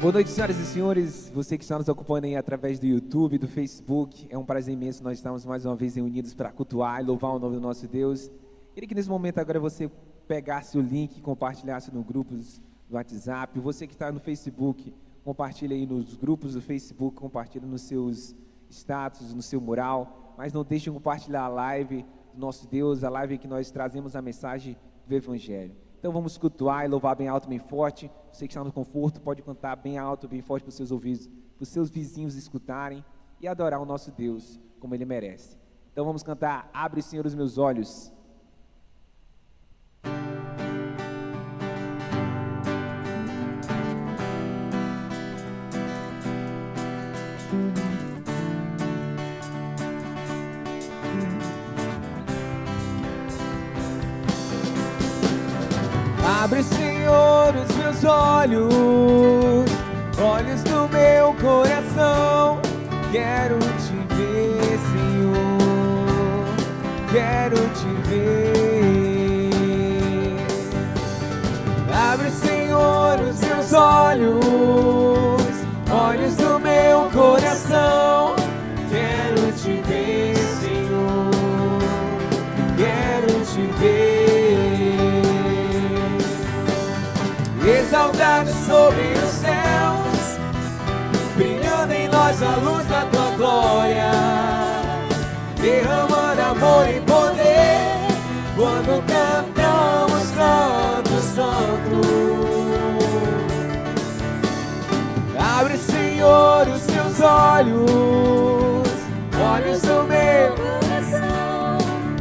Boa noite, senhoras e senhores, você que está nos acompanhando aí através do YouTube, do Facebook. É um prazer imenso nós estarmos mais uma vez reunidos para cultuar e louvar o nome do nosso Deus. Queria que nesse momento agora você pegasse o link e compartilhasse no grupo do WhatsApp. Você que está no Facebook, compartilha aí nos grupos do Facebook, compartilha nos seus status, no seu mural. Mas não deixe de compartilhar a live do nosso Deus, a live em que nós trazemos a mensagem do Evangelho. Então vamos cultuar e louvar bem alto, bem forte. Você que está no conforto pode cantar bem alto, bem forte para os seus ouvidos, para os seus vizinhos escutarem e adorar o nosso Deus como Ele merece. Então vamos cantar Abre, Senhor, os meus olhos. Abre, Senhor, os meus olhos, olhos do meu coração. Quero te ver, Senhor, quero te ver. Abre, Senhor, os meus olhos, olhos do meu coração. Quero te ver, Senhor, quero te ver. Exaltado sobre os céus, brilhando em nós a luz da tua glória, derramando amor e poder, quando cantamos Santo, Santo. Abre, Senhor, os teus olhos, olhos do meu coração.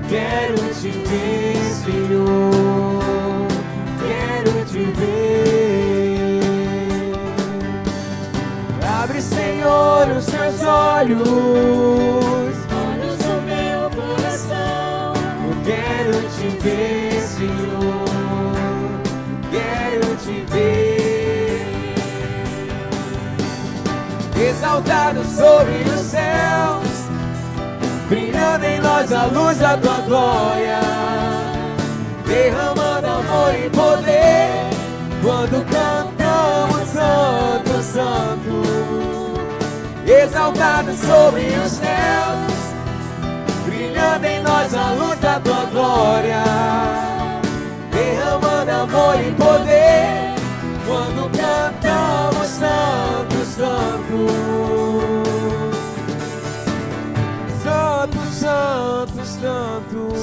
Quero te ver, Senhor, quero te ver. Abre, Senhor, os teus olhos, olhos do meu coração. Eu quero te ver, Senhor, quero te ver. Exaltado sobre os céus, brilhando em nós a luz da tua glória, derramando amor e poder, quando cantamos Santo, Santo. Exaltado sobre os céus, brilhando em nós a luz da tua glória, derramando amor e poder, quando cantamos Santo, Santo. Santo, Santo, Santo,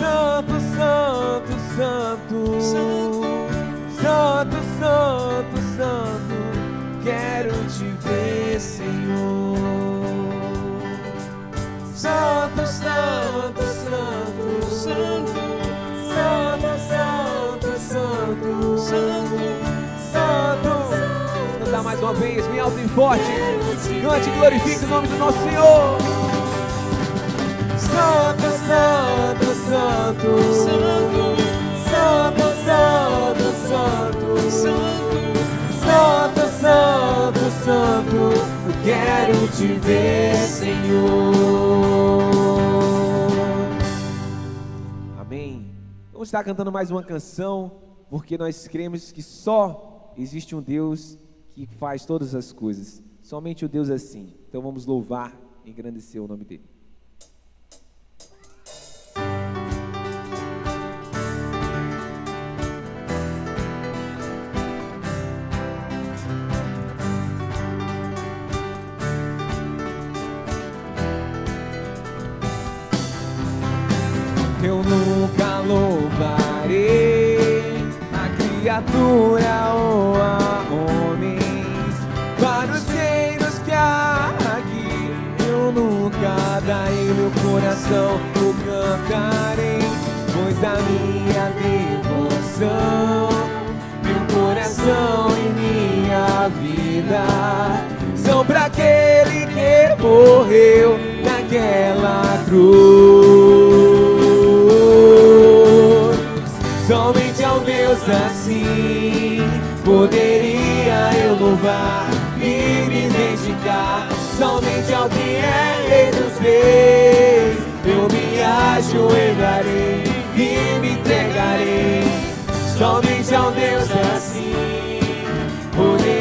Santo, Santo, Santo, Santo, Santo, Santo, quero te ver, Senhor. Santo, Santo, Santo, Santo, Santo, Santo, Santo, Santo, Santo. Vamos cantar mais uma vez, bem alto e forte. Cante e glorifique o nome do nosso Senhor. Santo, Santo, Santo, Santo, Santo, Santo, Santo, Santo, Santo, eu quero te ver, Senhor. Amém. Vamos estar cantando mais uma canção, porque nós cremos que só existe um Deus que faz todas as coisas. Somente o Deus assim. Então vamos louvar e engrandecer o nome dele. Eu nunca louvarei a criatura ou a homens, para os reinos que há aqui. Eu nunca darei meu coração, eu cantarei, pois a minha devoção, meu coração e minha vida são para aquele que morreu naquela cruz. Somente ao Deus assim poderia eu louvar e me dedicar. Somente ao que é Rei dos Reis eu me ajoelharei e me entregarei. Somente ao Deus assim poderia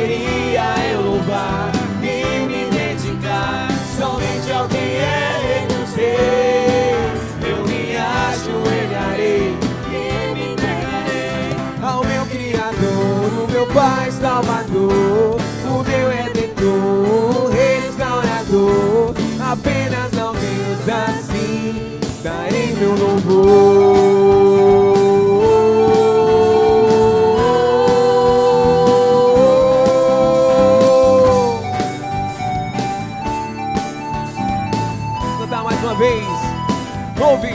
Salvador, o meu Redentor, restaurador. Apenas ao Deus assim darei meu louvor. Vou cantar mais uma vez. Ouve.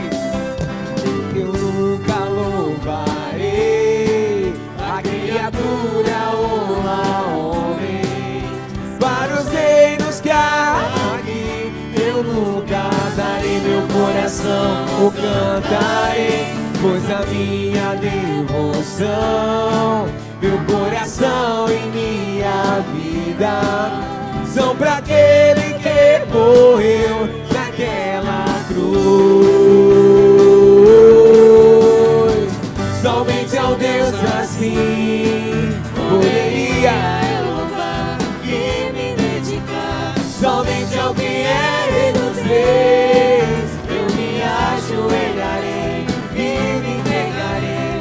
Eu nunca louvarei a criatura ou a homem, para os reinos que há aqui. Eu nunca darei meu coração ou cantarei, pois a minha devoção, meu coração e minha vida são para aquele que morreu naquela cruz. Somente ao Deus assim poderia eu louvar e me dedicar. Somente ao que é Rei dos Reis eu me ajoelharei e me entregarei.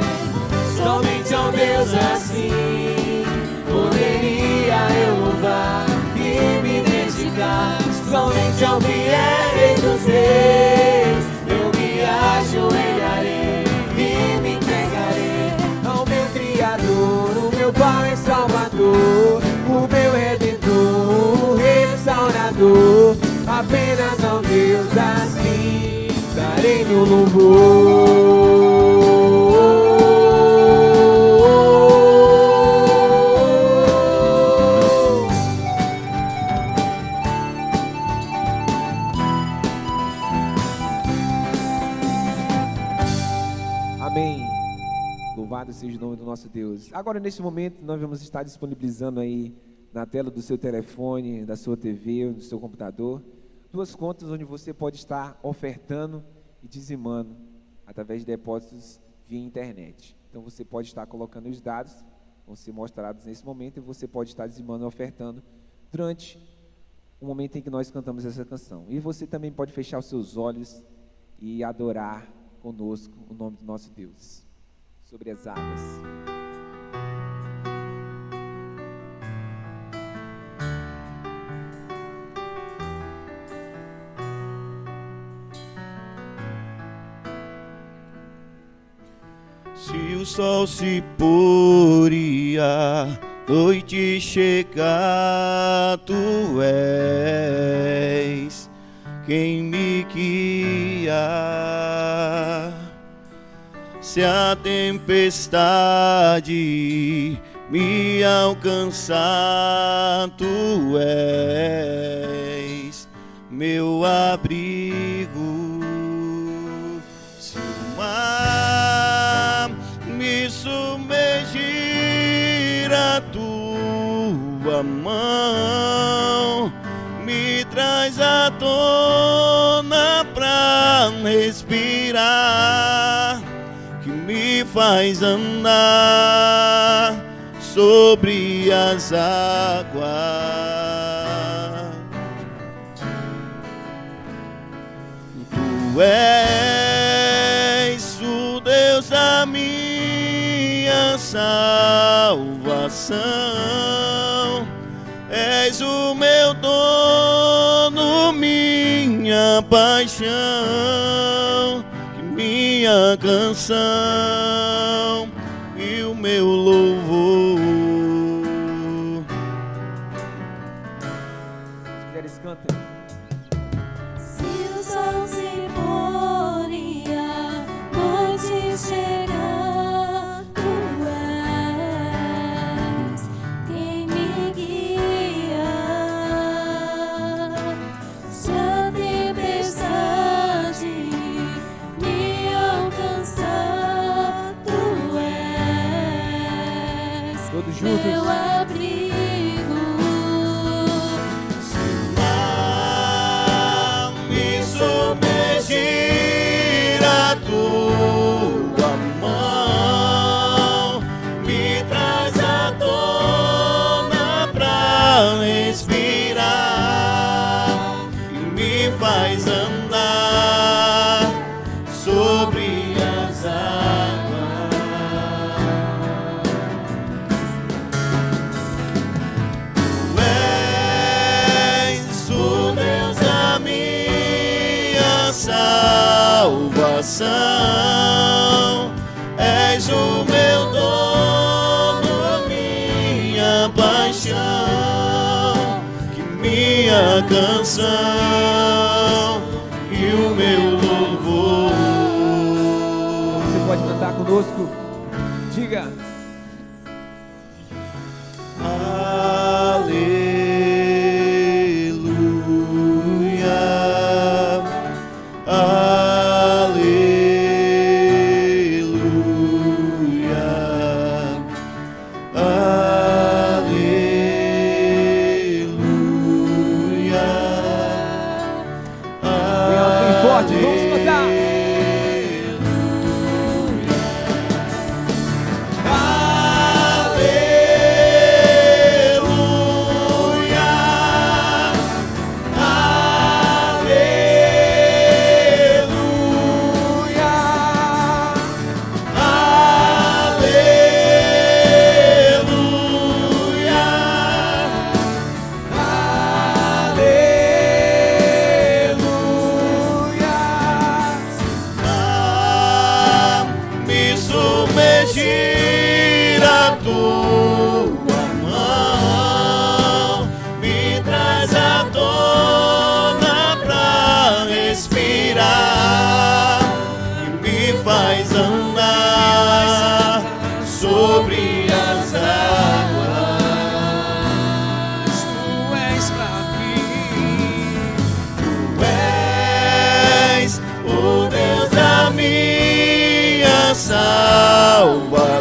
Somente ao Deus assim poderia eu louvar e me dedicar. Somente ao que é Rei dos Reis eu me ajoelharei e me entregarei. Ao meu Criador, o meu Pai Salvador, o meu Redentor, o restaurador. Apenas ao Deus assim darei meu louvor. Amém. Louvado seja o nome do nosso Deus. Agora, neste momento, nós vamos estar disponibilizando aí na tela do seu telefone, da sua TV, do seu computador, duas contas onde você pode estar ofertando e dizimando através de depósitos via internet. Então, você pode estar colocando os dados, vão ser mostrados nesse momento, e você pode estar dizimando e ofertando durante o momento em que nós cantamos essa canção. E você também pode fechar os seus olhos e adorar conosco o nome do nosso Deus sobre as águas. Se o sol se pôr e a noite chegar, tu és quem me guia. Se a tempestade me alcançar, tu és meu abrigo. Se o mar me submergir, a tua mão me traz à tona pra respirar, que me faz andar sobre as águas. Tu és o Deus da minha salvação, és o meu dono, minha paixão, minha canção e o meu louvor. As mulheres cantem. Se o sol se pôr e a noite chegar, tu és quem me guia. Se a tempestade me alcançar, tu és Todos juntos. meu abrigo. Me submergir, salvação. És o meu dono, minha paixão, que minha canção e o meu louvor. Você pode cantar conosco? Diga.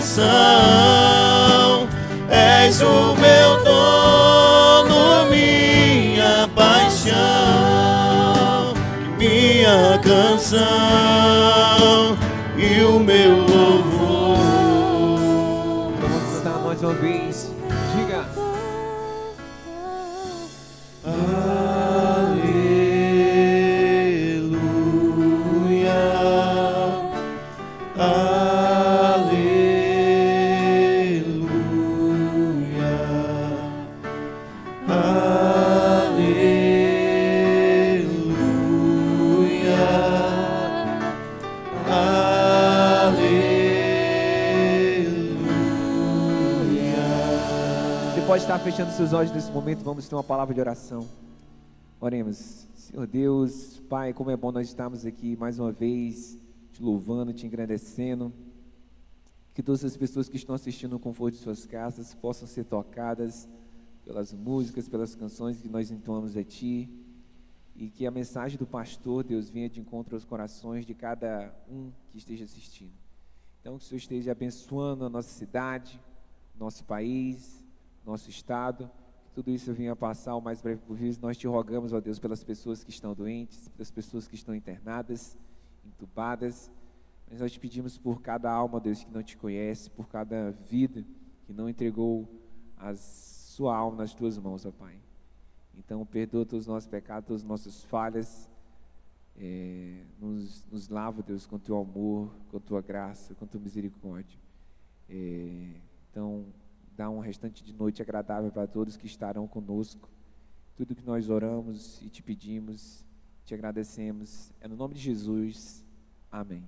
Salvação, és o meu dono, minha paixão, minha canção e o meu louvor. Vamos cantar mais uma vez. Diga. Pode estar fechando seus olhos nesse momento. Vamos ter uma palavra de oração. Oremos. Senhor Deus, Pai, como é bom nós estarmos aqui mais uma vez, te louvando, te engrandecendo. Que todas as pessoas que estão assistindo no conforto de suas casas possam ser tocadas pelas músicas, pelas canções que nós entoamos a Ti, e que a mensagem do pastor, Deus, venha de encontro aos corações de cada um que esteja assistindo. Então, que o Senhor esteja abençoando a nossa cidade, nosso país, nosso estado, que tudo isso venha passar o mais breve possível. Nós te rogamos, ó Deus, pelas pessoas que estão doentes, pelas pessoas que estão internadas, entubadas, mas nós te pedimos por cada alma, Deus, que não te conhece, por cada vida que não entregou a sua alma nas tuas mãos, ó Pai. Então, perdoa todos os nossos pecados, todas as nossas falhas, nos lava, Deus, com teu amor, com tua graça, com tua misericórdia. Então, dá um restante de noite agradável para todos que estarão conosco. Tudo que nós oramos e te pedimos, te agradecemos. É no nome de Jesus. Amém.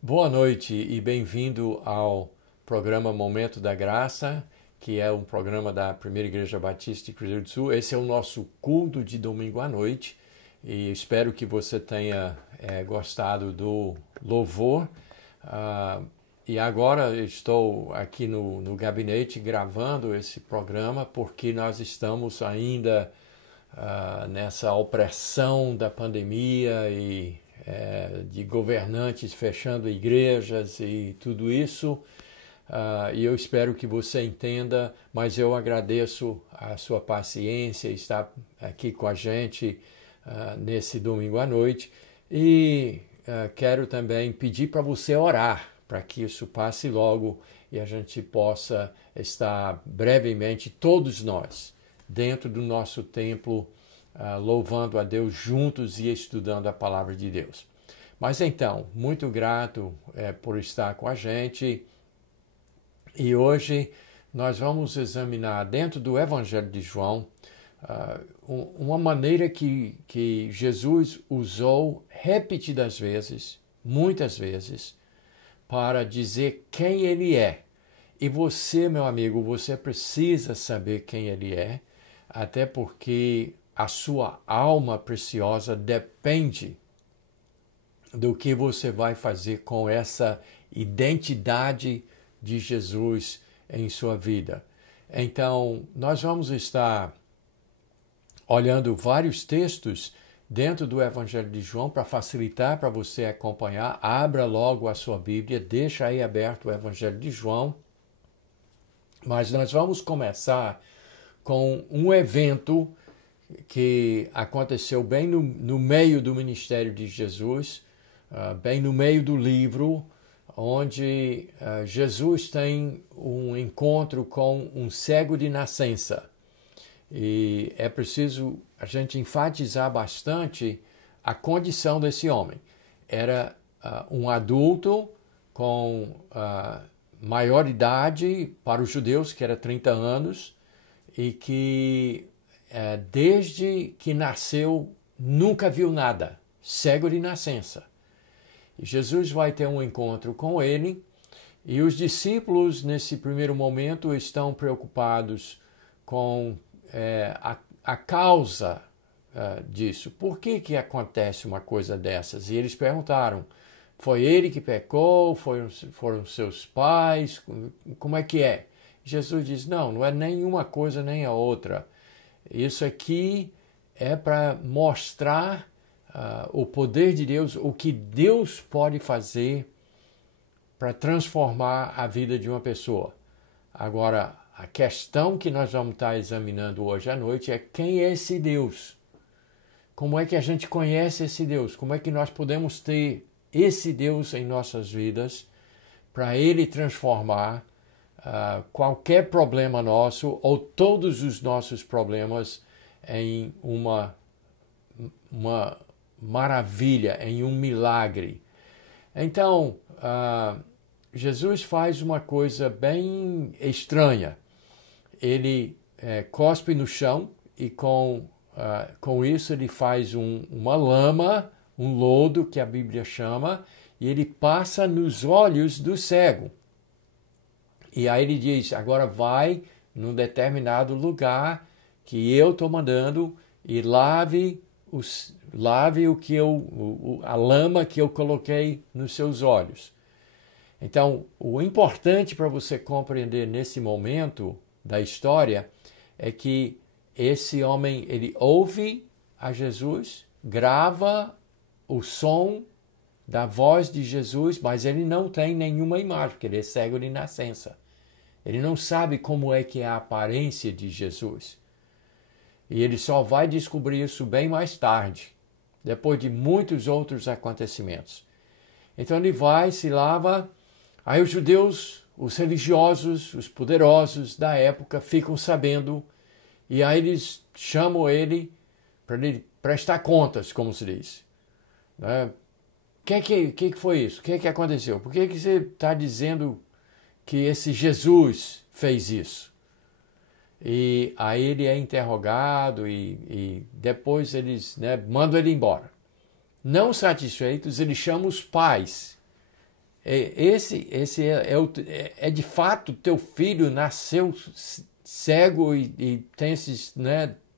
Boa noite e bem-vindo ao programa Momento da Graça, que é um programa da Primeira Igreja Batista de Cruzeiro do Sul. Esse é o nosso culto de domingo à noite e espero que você tenha gostado do louvor. E agora estou aqui no gabinete gravando esse programa porque nós estamos ainda nessa opressão da pandemia e de governantes fechando igrejas e tudo isso. E eu espero que você entenda, mas eu agradeço a sua paciência, estar aqui com a gente nesse domingo à noite. E quero também pedir para você orar, para que isso passe logo e a gente possa estar brevemente, todos nós, dentro do nosso templo, louvando a Deus juntos e estudando a palavra de Deus. Mas então, muito grato por estar com a gente. E hoje nós vamos examinar dentro do Evangelho de João uma maneira que Jesus usou repetidas vezes, muitas vezes, para dizer quem ele é. E você, meu amigo, você precisa saber quem ele é, até porque a sua alma preciosa depende do que você vai fazer com essa identidade de Jesus em sua vida. Então, nós vamos estar olhando vários textos dentro do Evangelho de João para facilitar para você acompanhar. Abra logo a sua Bíblia, deixa aí aberto o Evangelho de João. Mas nós vamos começar com um evento que aconteceu bem no meio do ministério de Jesus, bem no meio do livro, onde Jesus tem um encontro com um cego de nascença. E é preciso a gente enfatizar bastante a condição desse homem. Era um adulto com maioridade para os judeus, que era 30 anos, e que desde que nasceu nunca viu nada, cego de nascença. E Jesus vai ter um encontro com ele, e os discípulos, nesse primeiro momento, estão preocupados com a causa disso. Por que acontece uma coisa dessas? E eles perguntaram, foi ele que pecou? Foram seus pais? Como é que é? Jesus diz, não é nenhuma coisa nem a outra. Isso aqui é para mostrar o poder de Deus, o que Deus pode fazer para transformar a vida de uma pessoa. Agora, a questão que nós vamos estar examinando hoje à noite é quem é esse Deus? Como é que a gente conhece esse Deus? Como é que nós podemos ter esse Deus em nossas vidas para Ele transformar qualquer problema nosso ou todos os nossos problemas em uma maravilha, em um milagre. Então, Jesus faz uma coisa bem estranha. Ele cospe no chão e com isso ele faz uma lama, um lodo que a Bíblia chama, e ele passa nos olhos do cego. E aí ele diz, agora vai num determinado lugar que eu estou mandando e lave a lama que eu coloquei nos seus olhos. Então, o importante para você compreender nesse momento da história é que esse homem, ele ouve a Jesus, grava o som da voz de Jesus, mas ele não tem nenhuma imagem, porque ele é cego de nascença. Ele não sabe como é que é a aparência de Jesus. E ele só vai descobrir isso bem mais tarde, depois de muitos outros acontecimentos. Então ele vai, se lava, aí os judeus, os religiosos, os poderosos da época ficam sabendo, e aí eles chamam ele para ele prestar contas, como se diz. O que foi isso? O que aconteceu? Por que você está dizendo que esse Jesus fez isso? E aí ele é interrogado e depois eles mandam ele embora. Não satisfeitos, eles chamam os pais. Esse é de fato teu filho nasceu cego e tem esses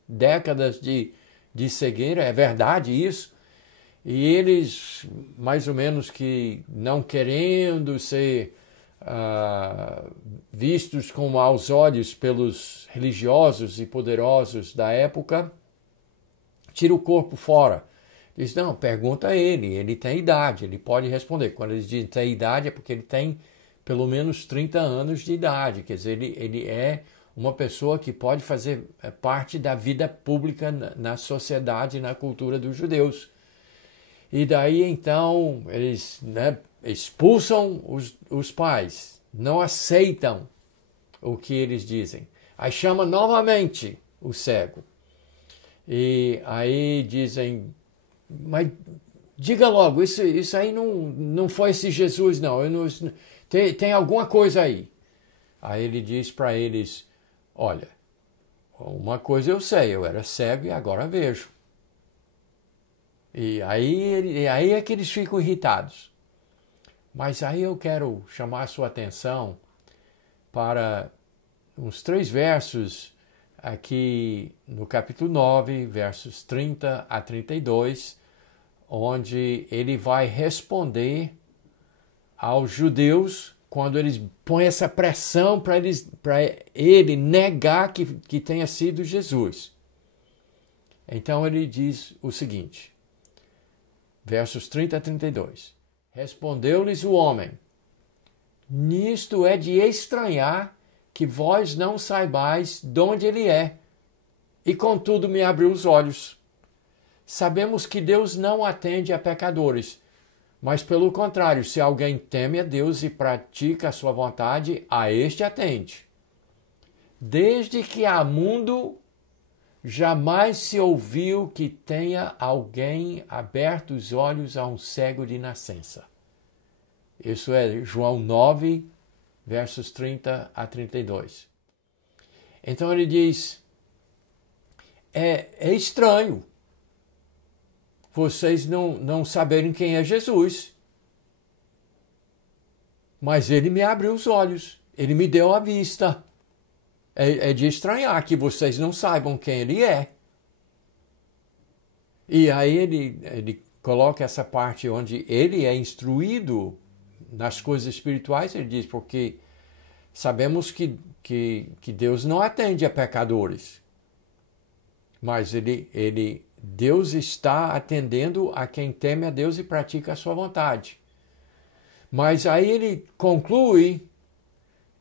décadas de cegueira, é verdade isso? E eles, mais ou menos que não querendo ser vistos com maus olhos pelos religiosos e poderosos da época, tira o corpo fora. Diz, não, pergunta a ele tem idade, ele pode responder. Quando eles dizem tem idade é porque ele tem pelo menos 30 anos de idade, quer dizer, ele é uma pessoa que pode fazer parte da vida pública na sociedade e na cultura dos judeus. E daí então eles expulsam os pais, não aceitam o que eles dizem. Aí chama novamente o cego. E aí dizem, mas diga logo, isso aí não foi esse Jesus, não. Tem alguma coisa aí. Aí ele diz para eles, olha, uma coisa eu sei, eu era cego e agora vejo. E aí é que eles ficam irritados. Mas aí eu quero chamar a sua atenção para uns 3 versos aqui no capítulo 9, versos 30 a 32, onde ele vai responder aos judeus quando eles põem essa pressão para ele negar que tenha sido Jesus. Então ele diz o seguinte, versos 30 a 32. Respondeu-lhes o homem, nisto é de estranhar que vós não saibais de onde ele é, e contudo me abriu os olhos. Sabemos que Deus não atende a pecadores, mas pelo contrário, se alguém teme a Deus e pratica a sua vontade, a este atende. Desde que há mundo, jamais se ouviu que tenha alguém aberto os olhos a um cego de nascença. Isso é João 9, versos 30 a 32. Então ele diz, é estranho vocês não saberem quem é Jesus. Mas ele me abriu os olhos, ele me deu a vista. É de estranhar que vocês não saibam quem ele é. E aí ele coloca essa parte onde ele é instruído nas coisas espirituais, ele diz, porque sabemos que Deus não atende a pecadores. Mas Deus está atendendo a quem teme a Deus e pratica a sua vontade. Mas aí ele conclui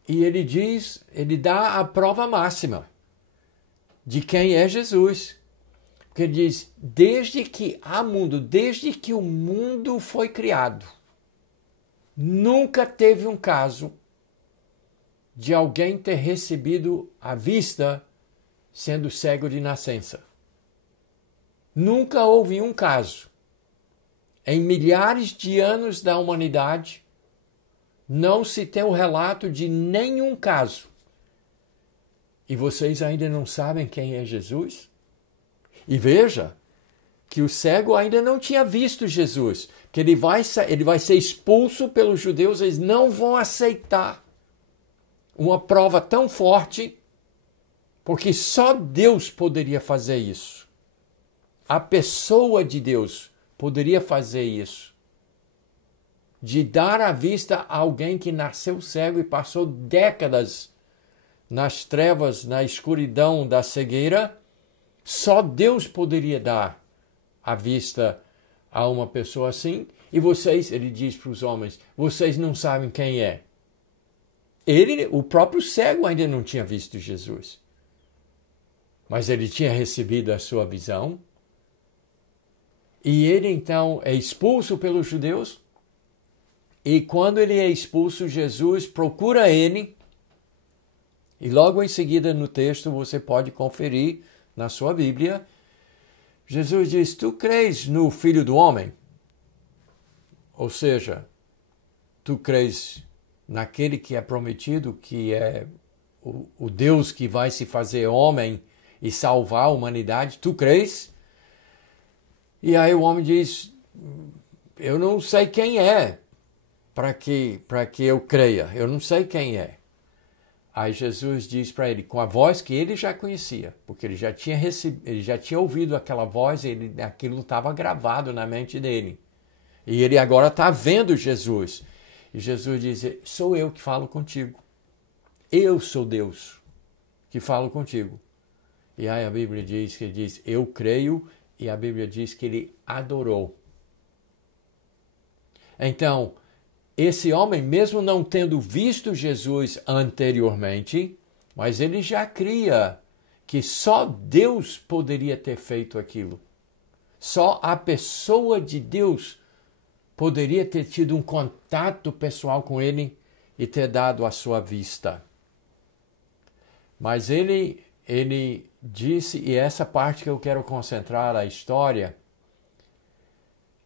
e ele diz, ele dá a prova máxima de quem é Jesus. Porque ele diz, desde que há mundo, desde que o mundo foi criado, nunca teve um caso de alguém ter recebido a vista sendo cego de nascença. Nunca houve um caso. Em milhares de anos da humanidade, não se tem o relato de nenhum caso. E vocês ainda não sabem quem é Jesus? E veja que o cego ainda não tinha visto Jesus, que ele vai ser expulso pelos judeus, eles não vão aceitar uma prova tão forte, porque só Deus poderia fazer isso. A pessoa de Deus poderia fazer isso. De dar a vista a alguém que nasceu cego e passou décadas nas trevas, na escuridão da cegueira, só Deus poderia dar a vista a uma pessoa assim. E vocês, ele diz para os homens, vocês não sabem quem é. O próprio cego ainda não tinha visto Jesus. Mas ele tinha recebido a sua visão. E ele então é expulso pelos judeus. E quando ele é expulso, Jesus procura ele. E logo em seguida no texto você pode conferir na sua Bíblia. Jesus diz, tu crês no Filho do Homem? Ou seja, tu crês naquele que é prometido, que é o Deus que vai se fazer homem e salvar a humanidade. Tu crês? E aí o homem diz, eu não sei quem é para que eu creia. Eu não sei quem é. Aí Jesus diz para ele, com a voz que ele já conhecia, porque ele já tinha ouvido aquela voz, aquilo estava gravado na mente dele. E ele agora está vendo Jesus. E Jesus diz, sou eu que falo contigo. Eu sou Deus que falo contigo. E aí a Bíblia diz que ele diz, eu creio, e a Bíblia diz que ele adorou. Então, esse homem, mesmo não tendo visto Jesus anteriormente, mas ele já cria que só Deus poderia ter feito aquilo. Só a pessoa de Deus poderia ter tido um contato pessoal com ele e ter dado a sua vista. Mas ele disse, e essa parte que eu quero concentrar a história,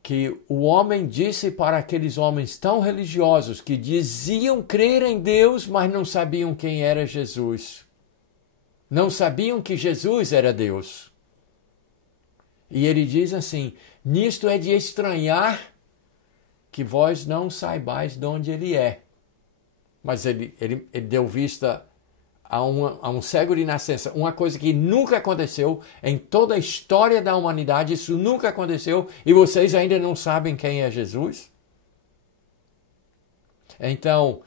que o homem disse para aqueles homens tão religiosos que diziam crer em Deus, mas não sabiam quem era Jesus. não sabiam que Jesus era Deus. E ele diz assim: nisto é de estranhar que vós não saibais de onde ele é. Mas ele deu vista a um cego de nascença, uma coisa que nunca aconteceu em toda a história da humanidade. Isso nunca aconteceu e vocês ainda não sabem quem é Jesus? Então,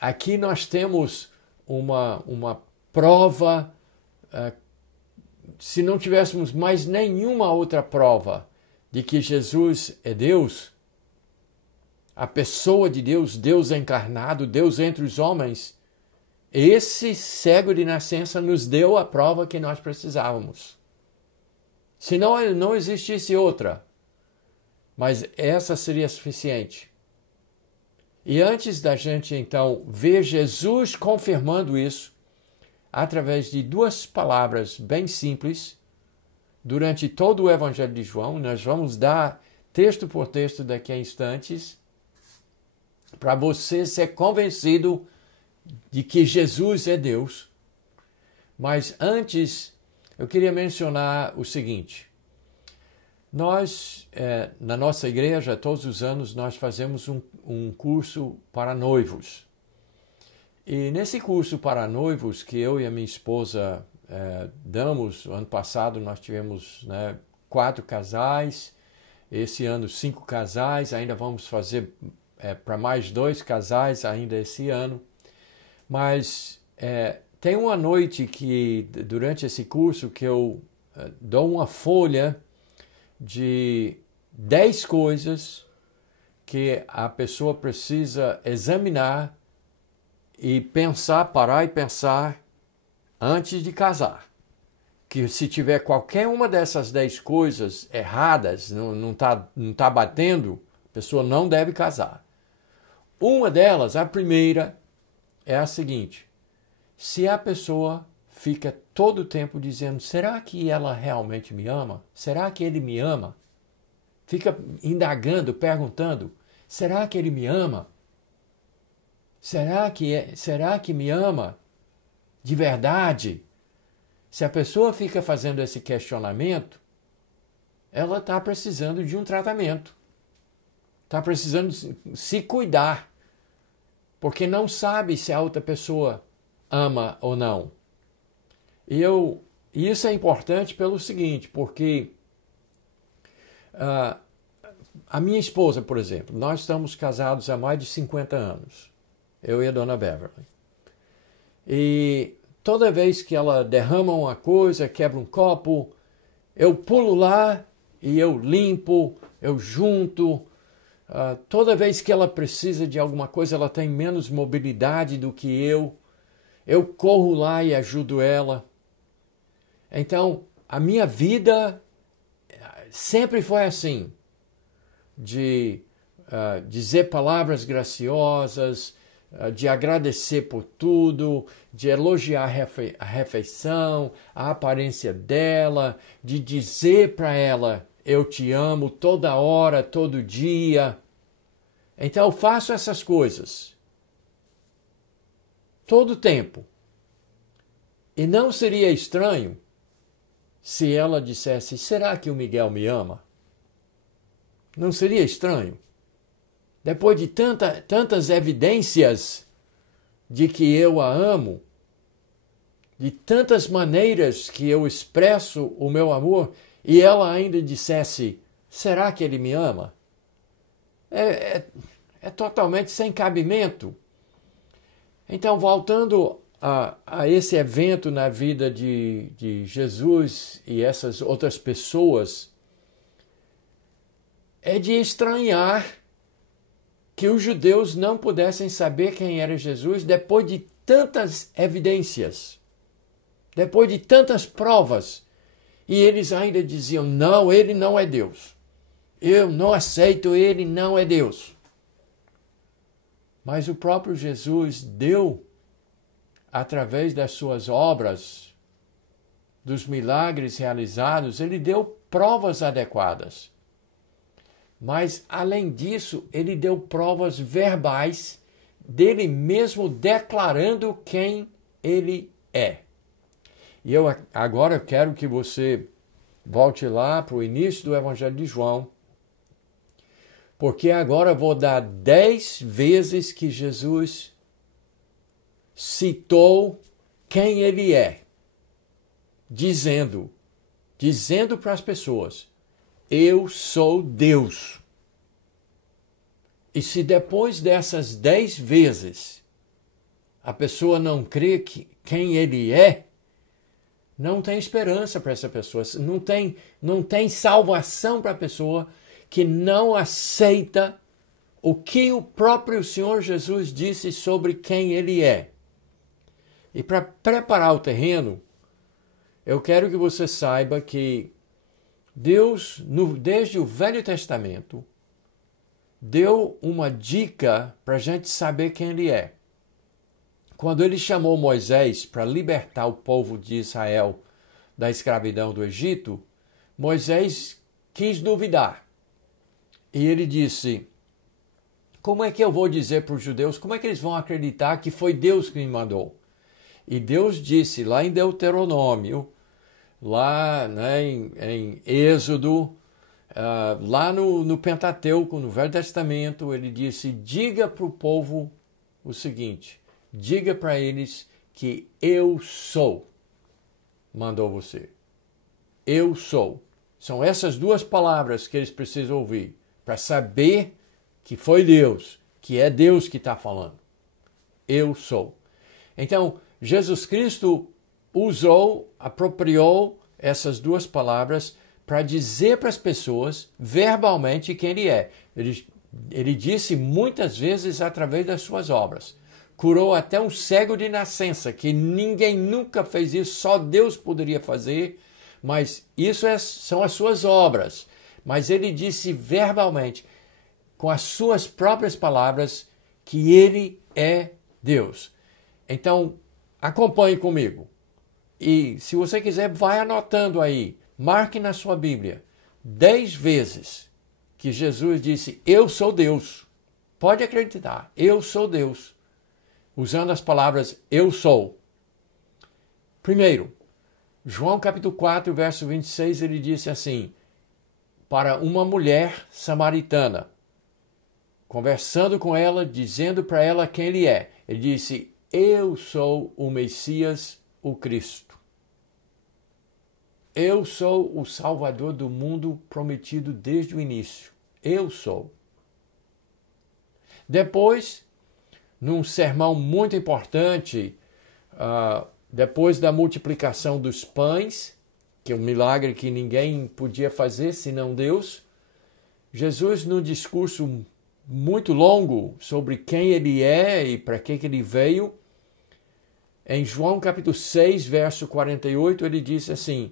aqui nós temos uma prova, se não tivéssemos mais nenhuma outra prova de que Jesus é Deus, a pessoa de Deus, Deus encarnado, Deus entre os homens, esse cego de nascença nos deu a prova que nós precisávamos. Se não existisse outra, mas essa seria suficiente. E antes da gente, então, ver Jesus confirmando isso, através de duas palavras bem simples, durante todo o Evangelho de João, nós vamos dar texto por texto daqui a instantes, para você ser convencido de que Jesus é Deus. Mas antes, eu queria mencionar o seguinte. Nós, na nossa igreja, todos os anos, nós fazemos um curso para noivos. E nesse curso para noivos, que eu e a minha esposa damos, ano passado nós tivemos 4 casais, esse ano 5 casais, ainda vamos fazer para mais 2 casais ainda esse ano. Mas tem uma noite que, durante esse curso, que eu dou uma folha de 10 coisas que a pessoa precisa examinar e pensar, parar e pensar antes de casar. Que se tiver qualquer uma dessas 10 coisas erradas, não tá batendo, a pessoa não deve casar. Uma delas, a primeira, é a seguinte: se a pessoa fica todo o tempo dizendo, será que ela realmente me ama? Será que ele me ama? Fica indagando, perguntando, será que ele me ama? Será que me ama de verdade? Se a pessoa fica fazendo esse questionamento, ela está precisando de um tratamento. Está precisando se cuidar, porque não sabe se a outra pessoa ama ou não. E isso é importante pelo seguinte, porque a minha esposa, por exemplo, nós estamos casados há mais de 50 anos, eu e a dona Beverly. E toda vez que ela derrama uma coisa, quebra um copo, eu pulo lá e eu limpo, eu junto. Toda vez que ela precisa de alguma coisa, ela tem menos mobilidade do que eu corro lá e ajudo ela. Então, a minha vida sempre foi assim, de dizer palavras graciosas, de agradecer por tudo, de elogiar a refeição, a aparência dela, de dizer para ela, eu te amo toda hora, todo dia. Então eu faço essas coisas todo o tempo. E não seria estranho se ela dissesse, será que o Miguel me ama? Não seria estranho? Depois de tantas evidências de que eu a amo, de tantas maneiras que eu expresso o meu amor, e ela ainda dissesse, será que ele me ama? É totalmente sem cabimento. Então, voltando a esse evento na vida de Jesus e essas outras pessoas, é de estranhar que os judeus não pudessem saber quem era Jesus depois de tantas evidências, depois de tantas provas, e eles ainda diziam, não, ele não é Deus. Eu não aceito, ele não é Deus. Mas o próprio Jesus deu, através das suas obras, dos milagres realizados, ele deu provas adequadas. Mas, além disso, ele deu provas verbais dele mesmo declarando quem ele é. E agora eu quero que você volte lá para o início do Evangelho de João, porque agora eu vou dar 10 vezes que Jesus citou quem ele é, dizendo para as pessoas, eu sou Deus. E se depois dessas 10 vezes a pessoa não crê quem ele é, não tem esperança para essa pessoa, não tem salvação para a pessoa que não aceita o que o próprio Senhor Jesus disse sobre quem ele é. E para preparar o terreno, eu quero que você saiba que Deus, desde o Velho Testamento, deu uma dica para a gente saber quem ele é. Quando ele chamou Moisés para libertar o povo de Israel da escravidão do Egito, Moisés quis duvidar. E ele disse, como é que eu vou dizer para os judeus, como é que eles vão acreditar que foi Deus que me mandou? E Deus disse lá em Deuteronômio, lá, né, em Êxodo, lá no Pentateuco, no Velho Testamento, ele disse, diga para o povo o seguinte, diga para eles que eu sou, mandou você. Eu sou. São essas duas palavras que eles precisam ouvir para saber que foi Deus, que é Deus que está falando. Eu sou. Então, Jesus Cristo apropriou essas duas palavras para dizer para as pessoas verbalmente quem ele é. Ele disse muitas vezes através das suas obras. Curou até um cego de nascença, que ninguém nunca fez isso, só Deus poderia fazer, mas isso são as suas obras. Mas ele disse verbalmente, com as suas próprias palavras, que ele é Deus. Então, acompanhe comigo. E se você quiser, vai anotando aí, marque na sua Bíblia, 10 vezes que Jesus disse, eu sou Deus. Pode acreditar, eu sou Deus. Usando as palavras eu sou. Primeiro, João capítulo 4, verso 26, ele disse assim, para uma mulher samaritana, conversando com ela, dizendo para ela quem ele é. Ele disse, eu sou o Messias, o Cristo. Eu sou o Salvador do mundo prometido desde o início. Eu sou. Depois, num sermão muito importante, depois da multiplicação dos pães, que é um milagre que ninguém podia fazer senão Deus, Jesus, num discurso muito longo sobre quem ele é e para que ele veio, em João capítulo 6, verso 48, ele disse assim,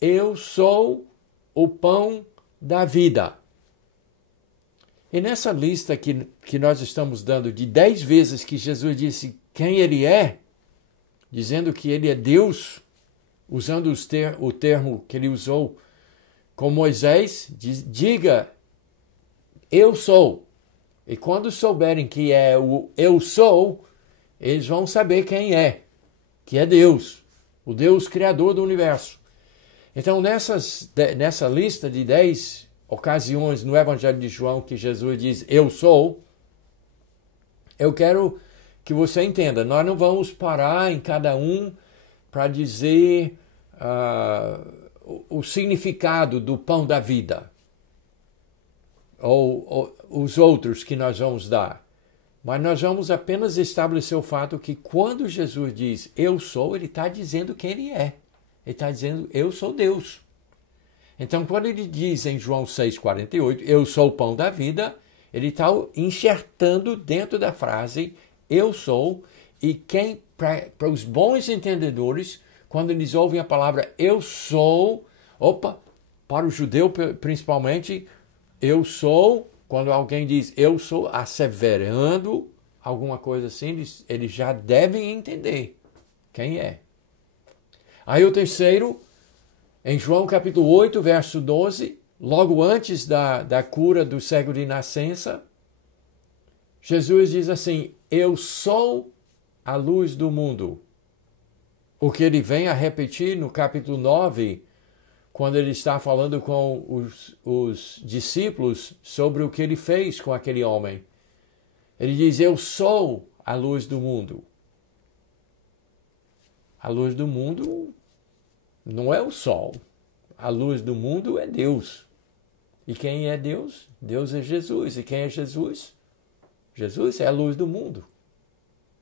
eu sou o pão da vida. E nessa lista que nós estamos dando de 10 vezes que Jesus disse quem ele é, dizendo que ele é Deus, usando o termo que ele usou com Moisés, diga, eu sou. E quando souberem que é o eu sou, eles vão saber quem é, que é Deus, o Deus criador do universo. Então, nessa lista de 10 ocasiões no Evangelho de João que Jesus diz, eu sou, eu quero que você entenda, nós não vamos parar em cada um para dizer o significado do pão da vida, ou os outros que nós vamos dar. Mas nós vamos apenas estabelecer o fato que quando Jesus diz eu sou, ele está dizendo quem ele é. Ele está dizendo eu sou Deus. Então, quando ele diz em João 6,48, eu sou o pão da vida, ele está enxertando dentro da frase eu sou, e para os bons entendedores, quando eles ouvem a palavra eu sou, para o judeu principalmente, eu sou, quando alguém diz eu sou, asseverando alguma coisa assim, eles já devem entender quem é. Aí o terceiro, em João capítulo 8, verso 12, logo antes da cura do cego de nascença, Jesus diz assim, eu sou a luz do mundo. o que ele vem a repetir no capítulo 9, quando ele está falando com os discípulos sobre o que ele fez com aquele homem. Ele diz, eu sou a luz do mundo. A luz do mundo não é o sol. A luz do mundo é Deus. E quem é Deus? Deus é Jesus. E quem é Jesus? Jesus é a luz do mundo.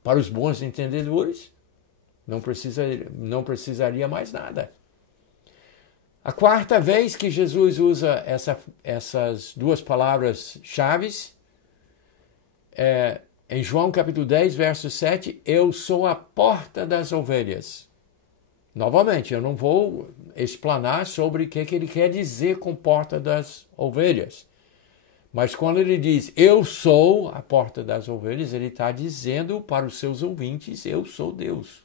Para os bons entendedores, não precisaria mais nada. A quarta vez que Jesus usa essas duas palavras-chave é em João capítulo 10, verso 7, eu sou a porta das ovelhas. Novamente, eu não vou explanar sobre o que ele quer dizer com porta das ovelhas. Mas quando ele diz, eu sou a porta das ovelhas, ele está dizendo para os seus ouvintes, eu sou Deus.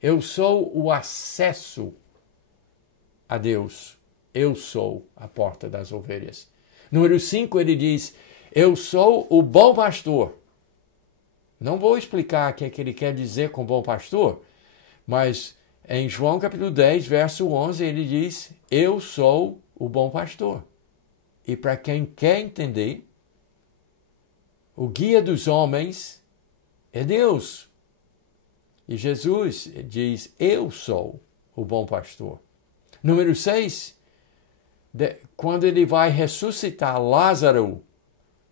Eu sou o acesso a Deus. Eu sou a porta das ovelhas. Número 5, ele diz, eu sou o bom pastor. Não vou explicar o que ele quer dizer com bom pastor, mas em João capítulo 10, verso 11, ele diz, eu sou o bom pastor. E para quem quer entender, o guia dos homens é Deus. E Jesus diz, eu sou o bom pastor. Número 6, quando ele vai ressuscitar Lázaro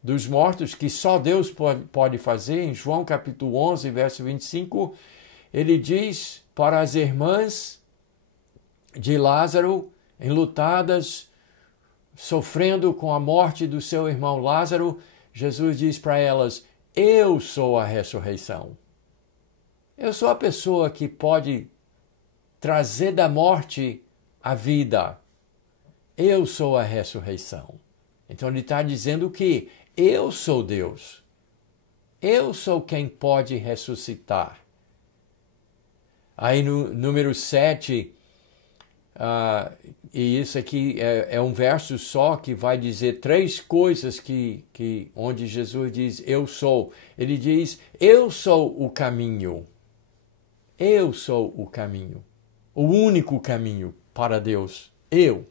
dos mortos, que só Deus pode fazer, em João capítulo 11, verso 25, ele diz para as irmãs de Lázaro, enlutadas, sofrendo com a morte do seu irmão Lázaro, Jesus diz para elas, eu sou a ressurreição. Eu sou a pessoa que pode trazer da morte a vida. Eu sou a ressurreição. Então ele está dizendo que eu sou Deus. Eu sou quem pode ressuscitar. Aí no número 7, e isso aqui é um verso só que vai dizer 3 coisas onde Jesus diz, eu sou. Ele diz, eu sou o caminho. Eu sou o caminho. O único caminho para Deus. Eu.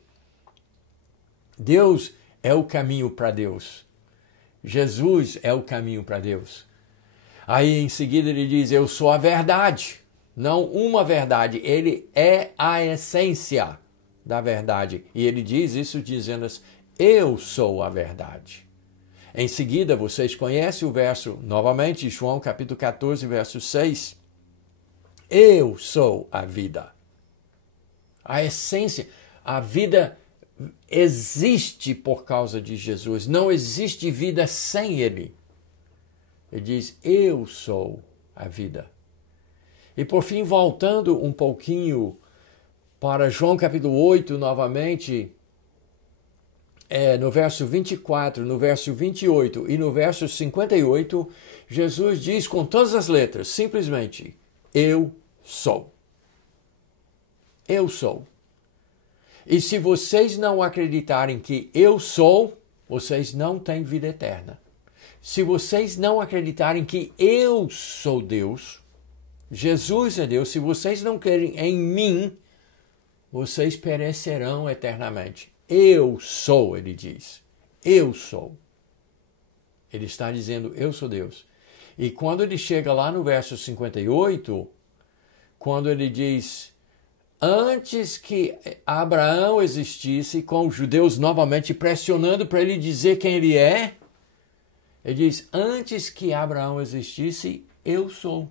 Deus é o caminho para Deus. Jesus é o caminho para Deus. Aí em seguida ele diz, eu sou a verdade. Não uma verdade, ele é a essência da verdade. E ele diz isso dizendo assim, eu sou a verdade. Em seguida, vocês conhecem o verso, novamente, João capítulo 14, verso 6. Eu sou a vida. A essência, a vida existe por causa de Jesus. Não existe vida sem ele. Ele diz, eu sou a vida. E por fim, voltando um pouquinho para João capítulo 8, novamente, no verso 24, no verso 28 e no verso 58, Jesus diz com todas as letras, simplesmente, eu sou. Eu sou. E se vocês não acreditarem que eu sou, vocês não têm vida eterna. Se vocês não acreditarem que eu sou Deus, Jesus é Deus, se vocês não crerem em mim, vocês perecerão eternamente. Eu sou, ele diz. Eu sou. Ele está dizendo, eu sou Deus. E quando ele chega lá no verso 58, quando ele diz, antes que Abraão existisse, com os judeus novamente pressionando para ele dizer quem ele é, ele diz, antes que Abraão existisse, eu sou.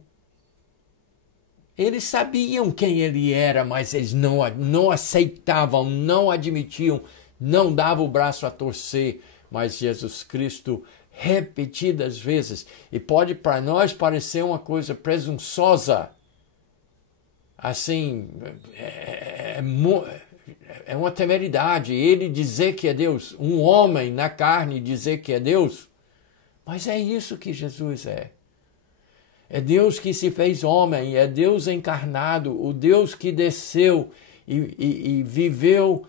Eles sabiam quem ele era, mas eles não aceitavam, não admitiam, não davam o braço a torcer. Mas Jesus Cristo, repetidas vezes, e pode para nós parecer uma coisa presunçosa, assim, é uma temeridade ele dizer que é Deus, um homem na carne dizer que é Deus, mas é isso que Jesus é. É Deus que se fez homem, é Deus encarnado, o Deus que desceu e viveu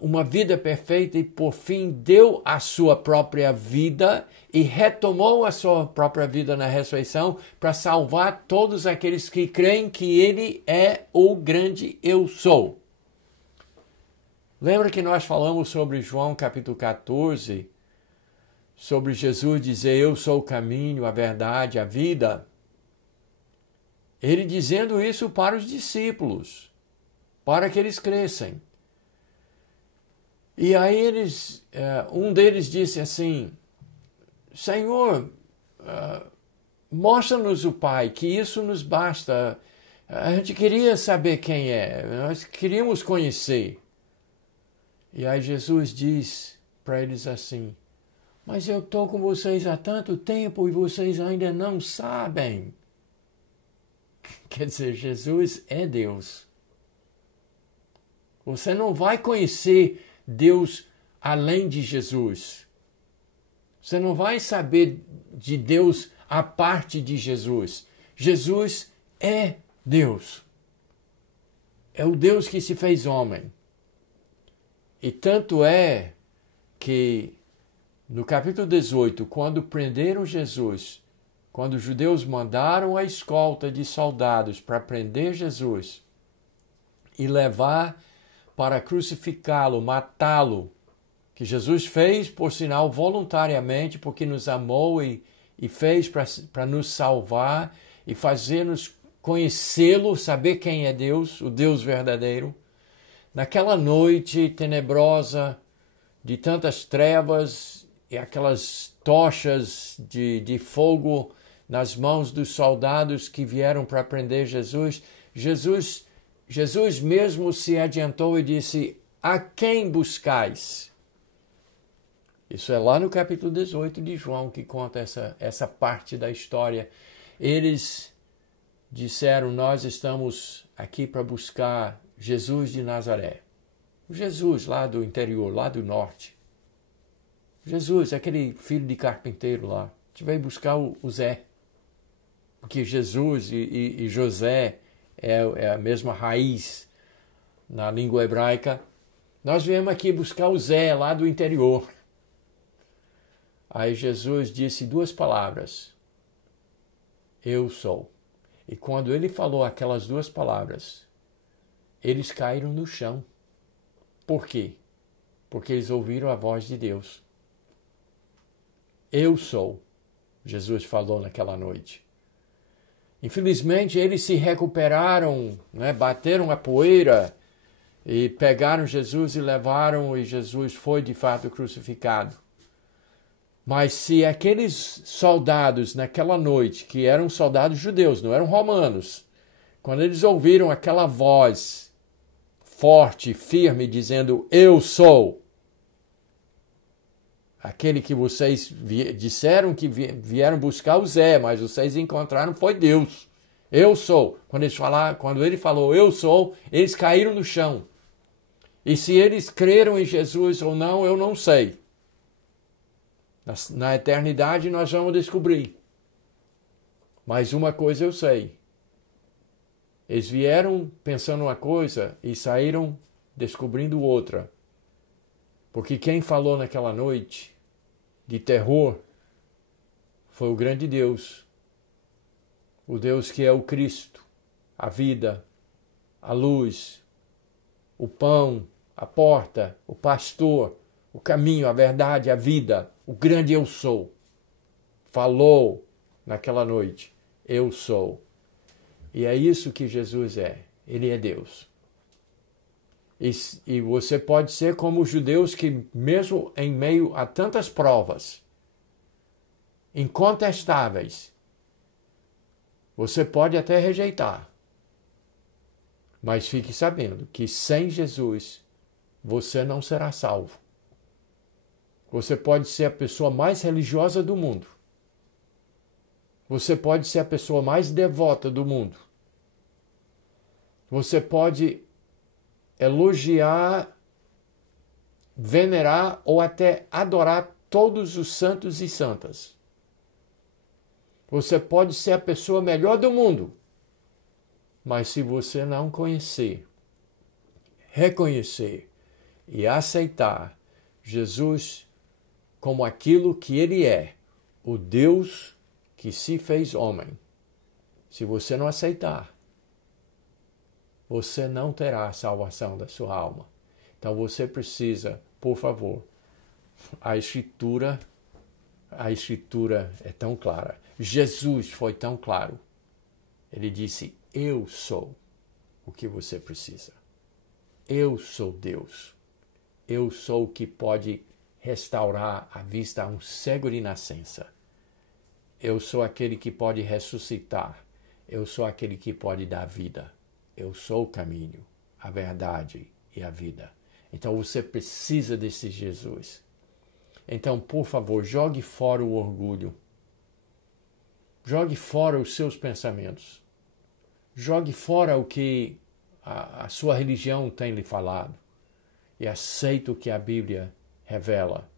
uma vida perfeita e por fim deu a sua própria vida e retomou a sua própria vida na ressurreição para salvar todos aqueles que creem que ele é o grande eu sou. Lembra que nós falamos sobre João capítulo 14, sobre Jesus dizer eu sou o caminho, a verdade, a vida? Ele dizendo isso para os discípulos, para que eles crescem. E aí um deles disse assim, Senhor, mostra-nos o Pai, que isso nos basta. A gente queria saber quem é, nós queríamos conhecer. E aí Jesus diz para eles assim, mas eu estou com vocês há tanto tempo e vocês ainda não sabem. Quer dizer, Jesus é Deus. Você não vai conhecer Deus além de Jesus. Você não vai saber de Deus a parte de Jesus. Jesus é Deus. É o Deus que se fez homem. E tanto é que no capítulo 18, quando prenderam Jesus, quando os judeus mandaram a escolta de soldados para prender Jesus e levar para crucificá-lo, matá-lo, que Jesus fez, por sinal, voluntariamente, porque nos amou e fez para nos salvar e fazer-nos conhecê-lo, saber quem é Deus, o Deus verdadeiro. Naquela noite tenebrosa, de tantas trevas e aquelas tochas de fogo nas mãos dos soldados que vieram para prender Jesus, Jesus mesmo se adiantou e disse, a quem buscais? Isso é lá no capítulo 18 de João que conta essa parte da história. Eles disseram, nós estamos aqui para buscar Jesus de Nazaré. O Jesus lá do interior, lá do norte. Jesus, aquele filho de carpinteiro lá. A gente veio buscar o Zé. Porque Jesus e José é a mesma raiz na língua hebraica. Nós viemos aqui buscar o Zé lá do interior. Aí Jesus disse duas palavras. Eu sou. E quando ele falou aquelas duas palavras, eles caíram no chão. Por quê? Porque eles ouviram a voz de Deus. Eu sou, Jesus falou naquela noite. Infelizmente, eles se recuperaram, bateram a poeira e pegaram Jesus e levaram, e Jesus foi de fato crucificado. Mas se aqueles soldados naquela noite, que eram soldados judeus, não eram romanos, quando eles ouviram aquela voz forte, firme, dizendo, eu sou, aquele que vocês disseram que vieram buscar o Zé, mas vocês encontraram foi Deus. Eu sou. Quando ele falou eu sou, eles caíram no chão. E se eles creram em Jesus ou não, eu não sei. Na eternidade nós vamos descobrir. Mas uma coisa eu sei. Eles vieram pensando uma coisa e saíram descobrindo outra. Porque quem falou naquela noite de terror foi o grande Deus. O Deus que é o Cristo, a vida, a luz, o pão, a porta, o pastor, o caminho, a verdade, a vida, o grande eu sou. Falou naquela noite, eu sou. E é isso que Jesus é. Ele é Deus. E você pode ser como os judeus que, mesmo em meio a tantas provas incontestáveis, você pode até rejeitar. Mas fique sabendo que sem Jesus você não será salvo. Você pode ser a pessoa mais religiosa do mundo. Você pode ser a pessoa mais devota do mundo. Você pode elogiar, venerar ou até adorar todos os santos e santas. Você pode ser a pessoa melhor do mundo, mas se você não conhecer, reconhecer e aceitar Jesus como aquilo que ele é, o Deus que se fez homem, se você não aceitar, você não terá a salvação da sua alma. Então você precisa, por favor, a Escritura é tão clara. Jesus foi tão claro. Ele disse, eu sou o que você precisa. Eu sou Deus. Eu sou o que pode restaurar a vista a um cego de nascença. Eu sou aquele que pode ressuscitar. Eu sou aquele que pode dar vida. Eu sou o caminho, a verdade e a vida. Então você precisa desse Jesus. Então, por favor, jogue fora o orgulho. Jogue fora os seus pensamentos. Jogue fora o que a sua religião tem lhe falado. E aceite o que a Bíblia revela,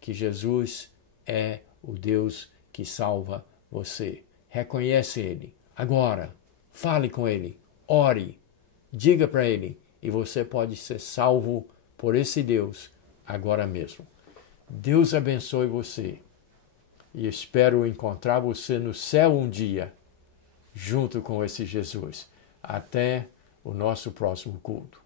que Jesus é o Deus que salva você. Reconhece Ele. Agora, fale com Ele, ore, diga para Ele, e você pode ser salvo por esse Deus agora mesmo. Deus abençoe você e espero encontrar você no céu um dia, junto com esse Jesus. Até o nosso próximo culto.